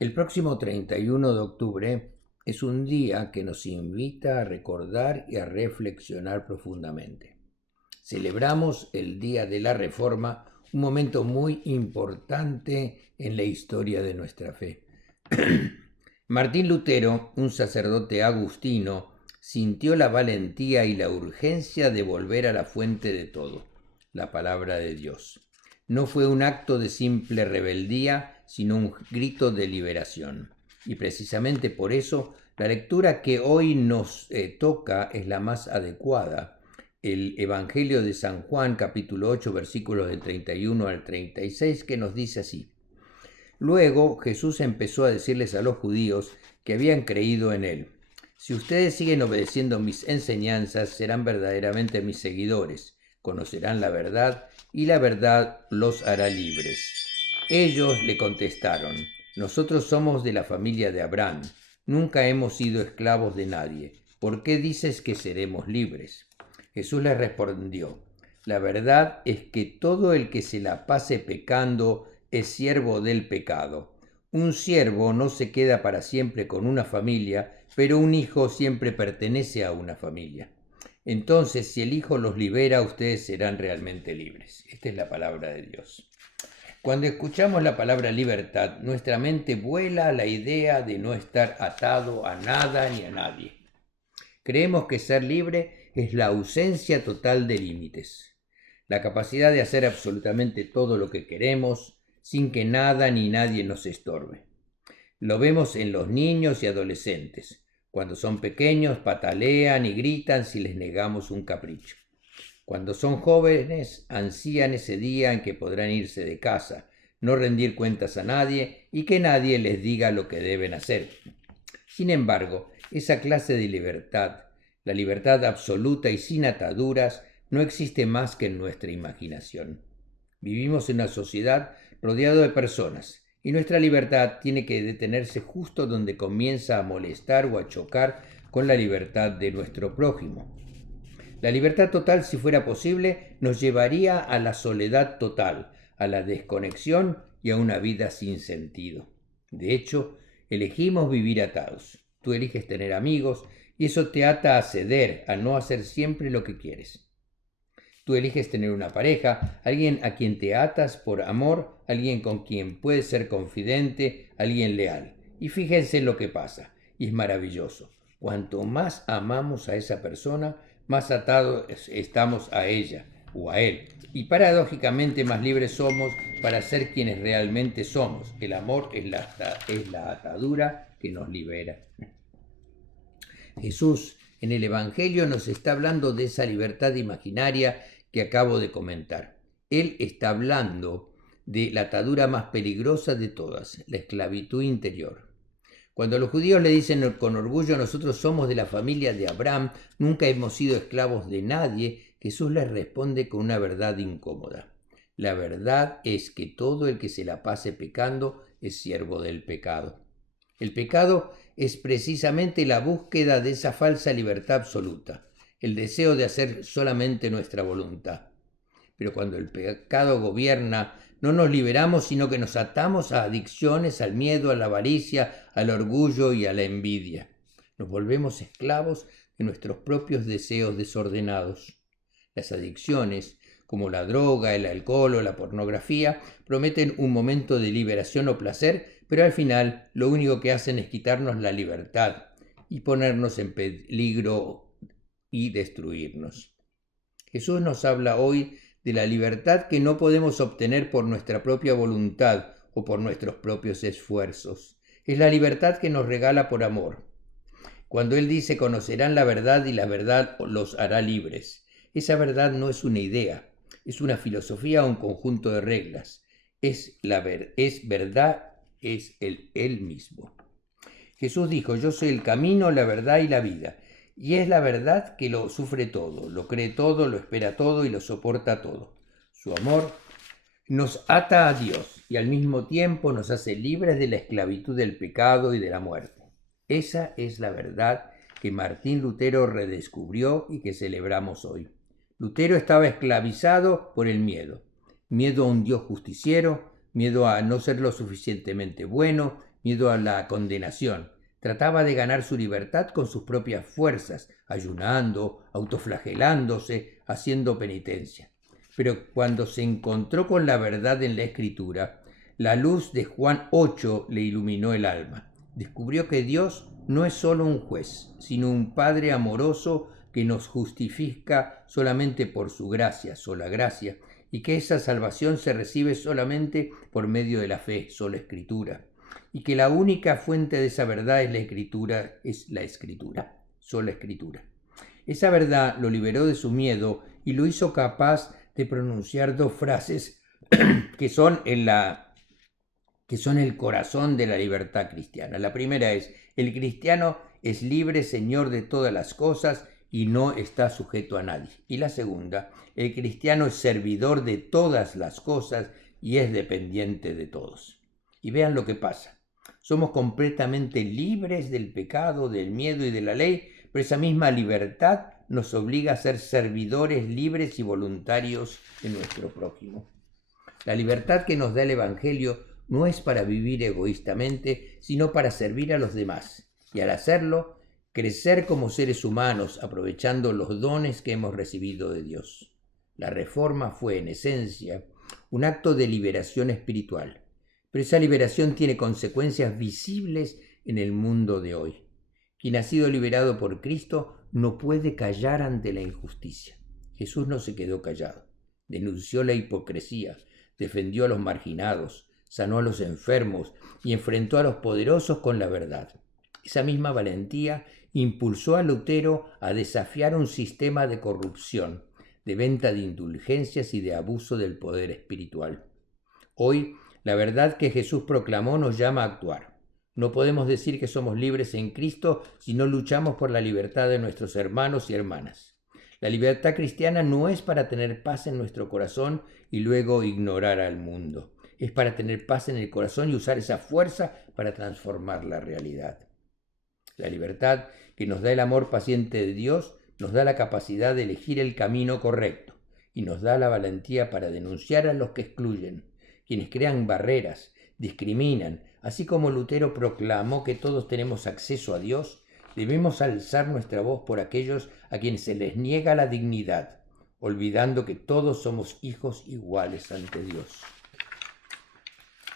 El próximo 31 de octubre es un día que nos invita a recordar y a reflexionar profundamente. Celebramos el Día de la Reforma, un momento muy importante en la historia de nuestra fe. Martín Lutero, un sacerdote agustino, sintió la valentía y la urgencia de volver a la fuente de todo, la palabra de Dios. No fue un acto de simple rebeldía, sino un grito de liberación. Y precisamente por eso la lectura que hoy nos toca es la más adecuada. El Evangelio de San Juan, capítulo 8, versículos del 31 al 36, que nos dice así. Luego Jesús empezó a decirles a los judíos que habían creído en él: si ustedes siguen obedeciendo mis enseñanzas, serán verdaderamente mis seguidores, conocerán la verdad y la verdad los hará libres. Ellos le contestaron: nosotros somos de la familia de Abraham, nunca hemos sido esclavos de nadie. ¿Por qué dices que seremos libres? Jesús les respondió: la verdad es que todo el que se la pase pecando es siervo del pecado. Un siervo no se queda para siempre con una familia, pero un hijo siempre pertenece a una familia. Entonces, si el Hijo los libera, ustedes serán realmente libres. Esta es la palabra de Dios. Cuando escuchamos la palabra libertad, nuestra mente vuela a la idea de no estar atado a nada ni a nadie. Creemos que ser libre es la ausencia total de límites, la capacidad de hacer absolutamente todo lo que queremos, sin que nada ni nadie nos estorbe. Lo vemos en los niños y adolescentes. Cuando son pequeños, patalean y gritan si les negamos un capricho. Cuando son jóvenes, ansían ese día en que podrán irse de casa, no rendir cuentas a nadie y que nadie les diga lo que deben hacer. Sin embargo, esa clase de libertad, la libertad absoluta y sin ataduras, no existe más que en nuestra imaginación. Vivimos en una sociedad rodeado de personas y nuestra libertad tiene que detenerse justo donde comienza a molestar o a chocar con la libertad de nuestro prójimo. La libertad total, si fuera posible, nos llevaría a la soledad total, a la desconexión y a una vida sin sentido. De hecho, elegimos vivir atados. Tú eliges tener amigos y eso te ata a ceder, a no hacer siempre lo que quieres. Tú eliges tener una pareja, alguien a quien te atas por amor, alguien con quien puedes ser confidente, alguien leal. Y fíjense lo que pasa, y es maravilloso. Cuanto más amamos a esa persona, más atados estamos a ella o a él. Y paradójicamente más libres somos para ser quienes realmente somos. El amor es la atadura que nos libera. Jesús en el Evangelio nos está hablando de esa libertad imaginaria que acabo de comentar. Él está hablando de la atadura más peligrosa de todas, la esclavitud interior. Cuando los judíos le dicen con orgullo: nosotros somos de la familia de Abraham, nunca hemos sido esclavos de nadie, Jesús les responde con una verdad incómoda. La verdad es que todo el que se la pase pecando es siervo del pecado. El pecado es precisamente la búsqueda de esa falsa libertad absoluta, el deseo de hacer solamente nuestra voluntad. Pero cuando el pecado gobierna, no nos liberamos, sino que nos atamos a adicciones, al miedo, a la avaricia, al orgullo y a la envidia. Nos volvemos esclavos de nuestros propios deseos desordenados. Las adicciones, como la droga, el alcohol o la pornografía, prometen un momento de liberación o placer, pero al final lo único que hacen es quitarnos la libertad y ponernos en peligro y destruirnos. Jesús nos habla hoy de la libertad que no podemos obtener por nuestra propia voluntad o por nuestros propios esfuerzos. Es la libertad que nos regala por amor. Cuando Él dice: conocerán la verdad y la verdad los hará libres. Esa verdad no es una idea, es una filosofía o un conjunto de reglas. Es verdad, es Él mismo. Jesús dijo: yo soy el camino, la verdad y la vida. Y es la verdad que lo sufre todo, lo cree todo, lo espera todo y lo soporta todo. Su amor nos ata a Dios y al mismo tiempo nos hace libres de la esclavitud del pecado y de la muerte. Esa es la verdad que Martín Lutero redescubrió y que celebramos hoy. Lutero estaba esclavizado por el miedo. Miedo a un Dios justiciero, miedo a no ser lo suficientemente bueno, miedo a la condenación. Trataba de ganar su libertad con sus propias fuerzas, ayunando, autoflagelándose, haciendo penitencia. Pero cuando se encontró con la verdad en la Escritura, la luz de Juan 8 le iluminó el alma. Descubrió que Dios no es solo un juez, sino un Padre amoroso que nos justifica solamente por su gracia, sola gracia, y que esa salvación se recibe solamente por medio de la fe, sola Escritura, y que la única fuente de esa verdad es la Escritura, sola Escritura. Esa verdad lo liberó de su miedo y lo hizo capaz de pronunciar dos frases que son el corazón de la libertad cristiana. La primera es: el cristiano es libre, señor de todas las cosas y no está sujeto a nadie. Y la segunda: el cristiano es servidor de todas las cosas y es dependiente de todos. Y vean lo que pasa. Somos completamente libres del pecado, del miedo y de la ley, pero esa misma libertad nos obliga a ser servidores libres y voluntarios de nuestro prójimo. La libertad que nos da el Evangelio no es para vivir egoístamente, sino para servir a los demás, y al hacerlo, crecer como seres humanos, aprovechando los dones que hemos recibido de Dios. La Reforma fue, en esencia, un acto de liberación espiritual, pero esa liberación tiene consecuencias visibles en el mundo de hoy. Quien ha sido liberado por Cristo no puede callar ante la injusticia. Jesús no se quedó callado, denunció la hipocresía, defendió a los marginados, sanó a los enfermos y enfrentó a los poderosos con la verdad. Esa misma valentía impulsó a Lutero a desafiar un sistema de corrupción, de venta de indulgencias y de abuso del poder espiritual. Hoy, la verdad que Jesús proclamó nos llama a actuar. No podemos decir que somos libres en Cristo si no luchamos por la libertad de nuestros hermanos y hermanas. La libertad cristiana no es para tener paz en nuestro corazón y luego ignorar al mundo. Es para tener paz en el corazón y usar esa fuerza para transformar la realidad. La libertad que nos da el amor paciente de Dios nos da la capacidad de elegir el camino correcto y nos da la valentía para denunciar a los que excluyen, quienes crean barreras, discriminan. Así como Lutero proclamó que todos tenemos acceso a Dios, debemos alzar nuestra voz por aquellos a quienes se les niega la dignidad, olvidando que todos somos hijos iguales ante Dios.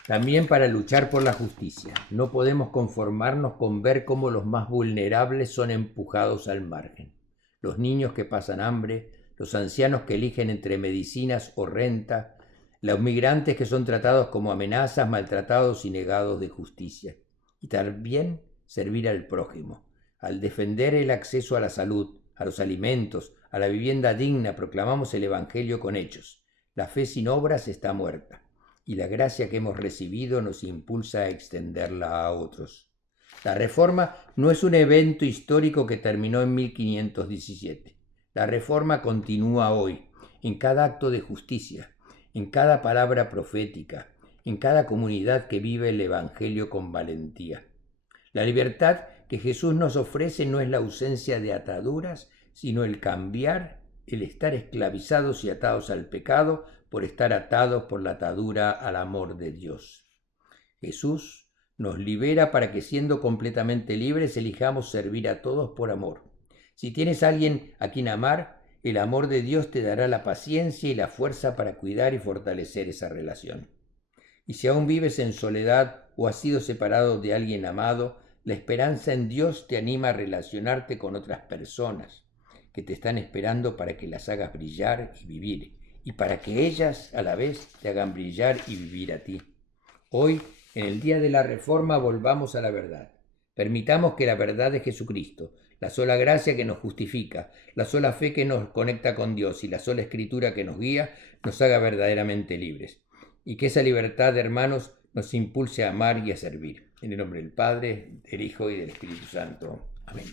También para luchar por la justicia. No podemos conformarnos con ver cómo los más vulnerables son empujados al margen. Los niños que pasan hambre, los ancianos que eligen entre medicinas o renta, los migrantes que son tratados como amenazas, maltratados y negados de justicia. Y también servir al prójimo. Al defender el acceso a la salud, a los alimentos, a la vivienda digna, proclamamos el Evangelio con hechos. La fe sin obras está muerta, y la gracia que hemos recibido nos impulsa a extenderla a otros. La Reforma no es un evento histórico que terminó en 1517. La Reforma continúa hoy, en cada acto de justicia, en cada palabra profética, en cada comunidad que vive el Evangelio con valentía. La libertad que Jesús nos ofrece no es la ausencia de ataduras, sino el cambiar, el estar esclavizados y atados al pecado por estar atados por la atadura al amor de Dios. Jesús nos libera para que, siendo completamente libres, elijamos servir a todos por amor. Si tienes a alguien a quien amar, el amor de Dios te dará la paciencia y la fuerza para cuidar y fortalecer esa relación. Y si aún vives en soledad o has sido separado de alguien amado, la esperanza en Dios te anima a relacionarte con otras personas que te están esperando para que las hagas brillar y vivir, y para que ellas a la vez te hagan brillar y vivir a ti. Hoy, en el día de la Reforma, volvamos a la verdad. Permitamos que la verdad de Jesucristo, la sola gracia que nos justifica, la sola fe que nos conecta con Dios y la sola Escritura que nos guía, nos haga verdaderamente libres. Y que esa libertad, hermanos, nos impulse a amar y a servir. En el nombre del Padre, del Hijo y del Espíritu Santo. Amén.